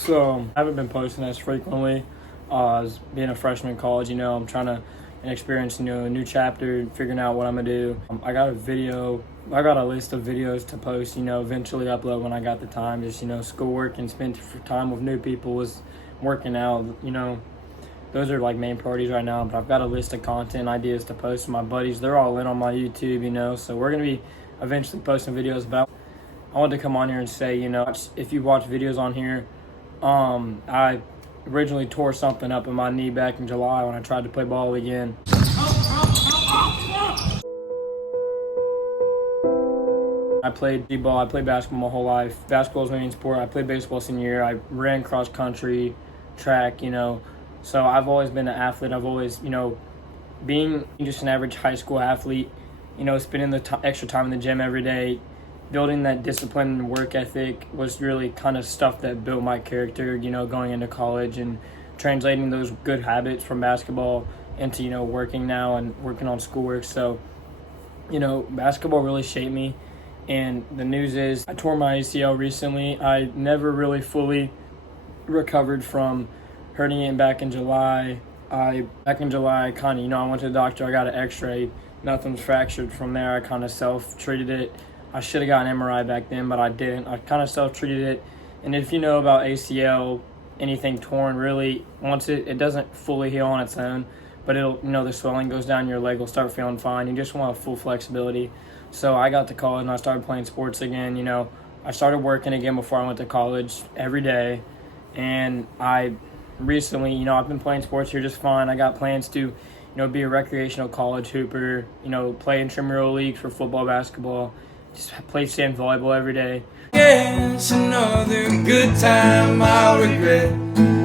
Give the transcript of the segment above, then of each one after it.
So I haven't been posting as frequently as being a freshman in college. I'm trying to experience, a new chapter, figuring out what I'm gonna do. I got a list of videos to post, eventually upload when I got the time. Just, schoolwork and spend time with new people was working out, those are like main priorities right now. But I've got a list of content ideas to post to my buddies. They're all in on my YouTube, so we're gonna be eventually posting videos. But I wanted to come on here and say, if you watch videos on here, I originally tore something up in my knee back in July when I tried to play ball again. I played b-ball, I played basketball my whole life. Basketball is my main sport. I played baseball senior year. I ran cross country, track, So I've always been an athlete. I've always, being just an average high school athlete, spending the extra time in the gym every day, building that discipline and work ethic was really kind of stuff that built my character, going into college and translating those good habits from basketball into, working now and working on schoolwork. So, basketball really shaped me. And the news is I tore my ACL recently. I never really fully recovered from hurting it back in July. I went to the doctor. I got an x-ray. Nothing's fractured from there. I kind of self-treated it. I should have got an MRI back then, but I didn't. I kind of self-treated it. And if you know about ACL, anything torn, really, once it doesn't fully heal on its own, but it'll, the swelling goes down your leg, will start feeling fine. You just want full flexibility. So I got to college and I started playing sports again. I started working again before I went to college every day. And I recently, I've been playing sports here just fine. I got plans to, be a recreational college hooper, play intramural leagues for football, basketball, just play sand volleyball every day. Yeah, it's another good time I'll regret,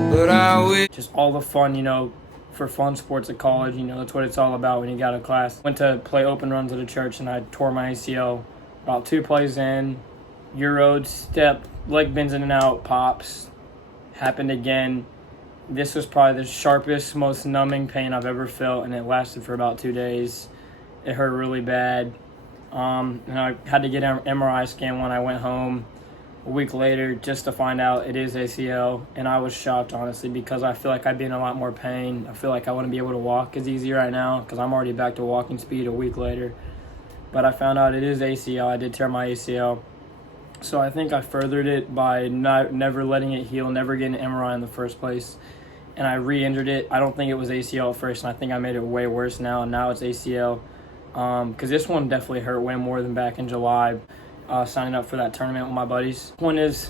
but I will. Just all the fun, for fun sports at college, that's what it's all about when you got a class. Went to play open runs at a church and I tore my ACL about 2 plays in. Euroed, step, leg bends in and out, pops. Happened again. This was probably the sharpest, most numbing pain I've ever felt, and it lasted for about 2 days. It hurt really bad. And I had to get an MRI scan when I went home a week later just to find out it is ACL. And I was shocked, honestly, because I feel like I'd be in a lot more pain. I feel like I wouldn't be able to walk as easy right now because I'm already back to walking speed a week later. But I found out it is ACL. I did tear my ACL. So I think I furthered it by never letting it heal, never getting an MRI in the first place. And I re-injured it. I don't think it was ACL at first, and I think I made it way worse now. And now it's ACL. Because this one definitely hurt way more than back in July, signing up for that tournament with my buddies. Point is,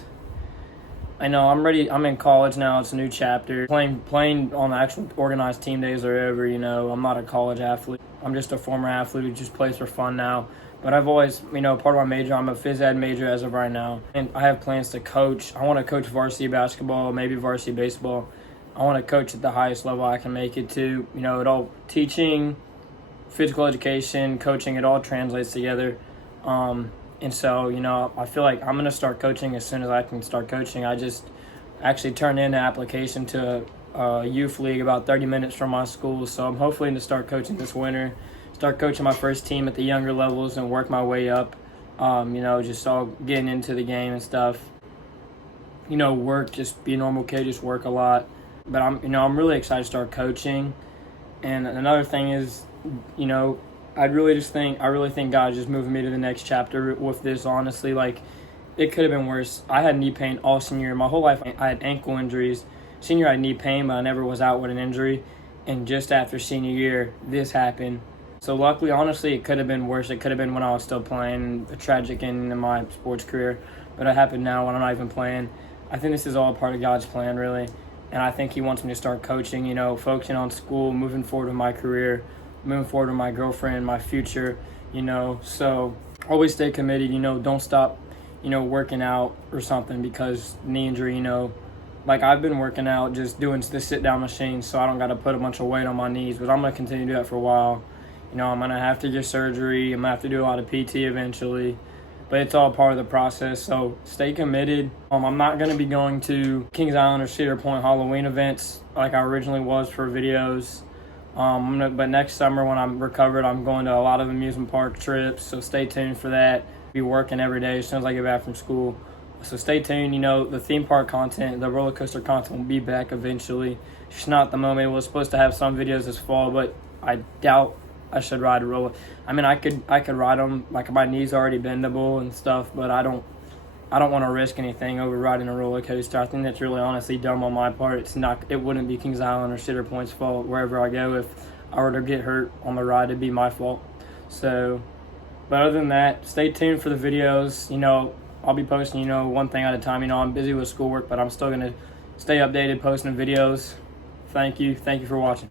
I know I'm ready. I'm in college now. It's a new chapter. Playing on the actual organized team days are over. I'm not a college athlete. I'm just a former athlete who just plays for fun now. But I've always, part of my major, I'm a phys ed major as of right now. And I have plans to coach. I want to coach varsity basketball, maybe varsity baseball. I want to coach at the highest level I can make it to. It all teaching, physical education, coaching, it all translates together. And so, I feel like I'm going to start coaching as soon as I can start coaching. I just actually turned in an application to a youth league about 30 minutes from my school. So I'm hopefully going to start coaching this winter, start coaching my first team at the younger levels and work my way up, just all getting into the game and stuff. Work, just be a normal kid, just work a lot. But I'm really excited to start coaching. And another thing is, I really think God's just moving me to the next chapter with this, honestly. Like, it could have been worse. I had knee pain all senior year. My whole life, I had ankle injuries. Senior, I had knee pain, but I never was out with an injury. And just after senior year, this happened. So luckily, honestly, it could have been worse. It could have been when I was still playing, a tragic ending in my sports career. But it happened now when I'm not even playing. I think this is all part of God's plan, really. And I think he wants me to start coaching, focusing on school, moving forward with my career, moving forward with my girlfriend, my future, So always stay committed, don't stop, working out or something because knee injury, like I've been working out, just doing the sit-down machine so I don't got to put a bunch of weight on my knees. But I'm going to continue to do that for a while. I'm going to have to get surgery. I'm going to have to do a lot of PT eventually. But it's all part of the process, so stay committed. I'm not going to be going to Kings Island or Cedar Point Halloween events like I originally was for videos. But next summer when I'm recovered, I'm going to a lot of amusement park trips, so stay tuned for that. Be working every day as soon as I get back from school. So stay tuned. You know, the theme park content, the roller coaster content will be back eventually. It's just not at the moment. We're supposed to have some videos this fall, but I doubt I should ride a roller. I mean, I could ride them. Like, my knees are already bendable and stuff, but I don't want to risk anything over riding a roller coaster. I think that's really honestly dumb on my part. It wouldn't be Kings Island or Cedar Point's fault wherever I go. If I were to get hurt on the ride, it'd be my fault. So, but other than that, stay tuned for the videos. You know, I'll be posting, you know, one thing at a time. You know, I'm busy with schoolwork, but I'm still going to stay updated, posting videos. Thank you for watching.